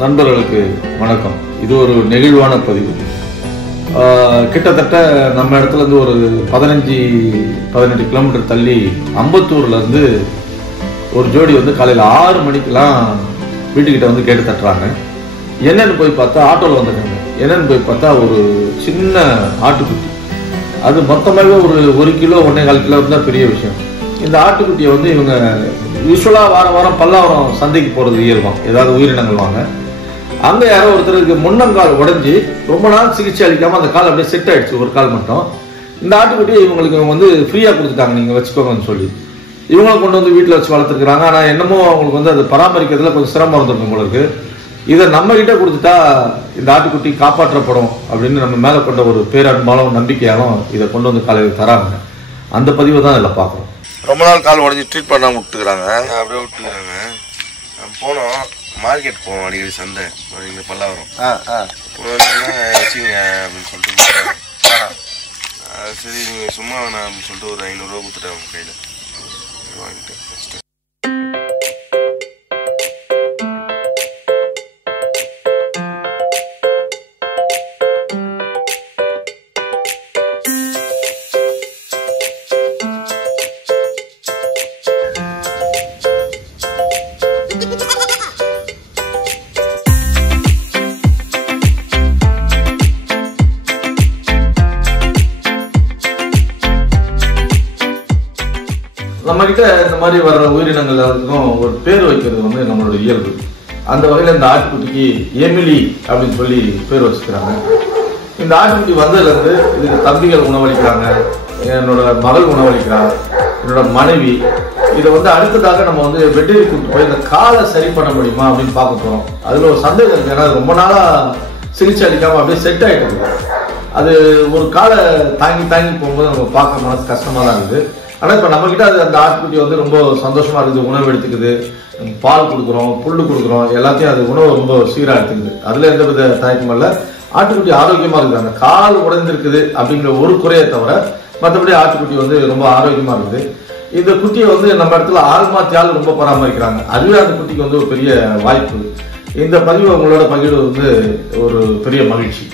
நண்பர்களுக்கு வணக்கம். இது ஒரு நெகிழ்வான பதிவு. கிட்டத்தட்ட நம்ம இடத்துல இருந்து ஒரு 15-18 கிலோமீட்டர் தள்ளி அம்பத்தூர்ல இருந்து ஒரு ஜோடி வந்து காலையில் 6 மணிக்கெல்லாம் வீட்டுக்கிட்ட வந்து கேட்டு தட்டுறாங்க. என்னன்னு போய் பார்த்தா ஆட்டோவில் வந்துட்டாங்க. என்னன்னு போய் பார்த்தா ஒரு சின்ன ஆட்டுக்குட்டி. அது மொத்தமாகவே ஒரு 1 கிலோ 1.25 கிலோ இருந்தால் பெரிய விஷயம். இந்த ஆட்டுக்குட்டியை வந்து இவங்க யூஸ்வலாக வாரம் பல்லாவரம் சந்தைக்கு போகிறது இயல்பாங்க. ஏதாவது உயிரினங்கள் வாங்க. அங்கே யாரோ ஒருத்தருக்கு முன்னங்கால் உடஞ்சி ரொம்ப நாள் சிகிச்சை அளிக்காமல் அந்த கால் அப்படியே செட் ஆயிடுச்சு, ஒரு கால் மட்டும். இந்த ஆட்டுக்குட்டியை இவங்களுக்கு வந்து ஃப்ரீயாக கொடுத்துட்டாங்க, நீங்கள் வச்சுக்கோங்கன்னு சொல்லி. இவங்களை கொண்டு வந்து வீட்டில் வச்சு வளர்த்துருக்குறாங்க. ஆனால் என்னமோ அவங்களுக்கு வந்து அது பராமரிக்கிறதுல கொஞ்சம் சிரமம் இருந்திருக்கும் போல இருக்கு. இதை நம்ம கிட்ட கொடுத்துட்டா இந்த ஆட்டுக்குட்டி காப்பாற்றப்படும் அப்படின்னு நம்ம மேலே கொண்ட ஒரு பேரன்பாலும் நம்பிக்கையாலும் இதை கொண்டு வந்து காலையில் தராங்க. அந்த பதிவை தான் இதில் பார்க்குறோம். ரொம்ப நாள் கால் உடஞ்சி ட்ரீட் பண்ணாமல் விட்டுக்கிறாங்க. அப்படியே விட்டுக்கிறாங்க. போனோம், மார்க்கெட் போவோம் அடிக்கடி, சந்தை இங்கே பல்லாவரம் வச்சுங்க அப்படின்னு சொல்லிட்டு சரி நீங்கள் சும்மா வேணாம் அப்படின்னு சொல்லிட்டு ஒரு 500 ரூபா கொடுத்துட்டேன் அவங்க கையில் வாங்கிட்டு. நம்ம கிட்ட இந்த மாதிரி வர்ற உயிரினங்கள் எல்லாத்துக்கும் ஒரு பேர் வைக்கிறது வந்து நம்மளோட இயல்பு. அந்த வகையில் இந்த ஆட்டுக்குட்டிக்கு எமிலி அப்படின்னு சொல்லி பேர் வச்சுக்கிறாங்க. இந்த ஆட்டுக்குட்டி வந்ததுலேருந்து இதுக்கு தம்பிகள் உணவளிக்கிறாங்க, என்னோட மகள் உணவளிக்கிறாங்க, என்னோட மனைவி. இதை வந்து அடுத்ததாக நம்ம வந்து வெட்டரி கூட்டு போய் இந்த காலை சரி பண்ண முடியுமா அப்படின்னு பார்க்க போகிறோம். அதில் ஒரு சந்தேகம் இருக்கு. ஏன்னா ரொம்ப நாளாக சிகிச்சை அளிக்காமல் அப்படியே செட் ஆகிட்டு இருக்கு. அது ஒரு காலை தாங்கி போகும்போது நம்ம பார்க்க மனசு கஷ்டமாக தான் இருக்குது. ஆனால் இப்போ நம்மக்கிட்ட அது அந்த ஆட்டுக்குட்டி வந்து ரொம்ப சந்தோஷமாக இருக்குது. உணவு எடுத்துக்குது, பால் கொடுக்குறோம், புல் கொடுக்குறோம், எல்லாத்தையும் அது உணவு ரொம்ப சீராக எடுத்துக்குது. அதில் எந்த வித தயக்கமும் இல்லை. ஆட்டுக்குட்டி ஆரோக்கியமாக இருக்குது. அந்த கால் உடைந்திருக்குது அப்படிங்கிற ஒரு குறையை தவிர மற்றபடி ஆட்டுக்குட்டி வந்து ரொம்ப ஆரோக்கியமாக இருக்குது. இந்த குட்டியை வந்து நம்ம இடத்துல ஆள் மாற்றியால் ரொம்ப பராமரிக்கிறாங்க. அதுவே அந்த குட்டிக்கு வந்து ஒரு பெரிய வாய்ப்பு. இந்த பதிவு உங்களோட பகிர்வு வந்து ஒரு பெரிய மகிழ்ச்சி.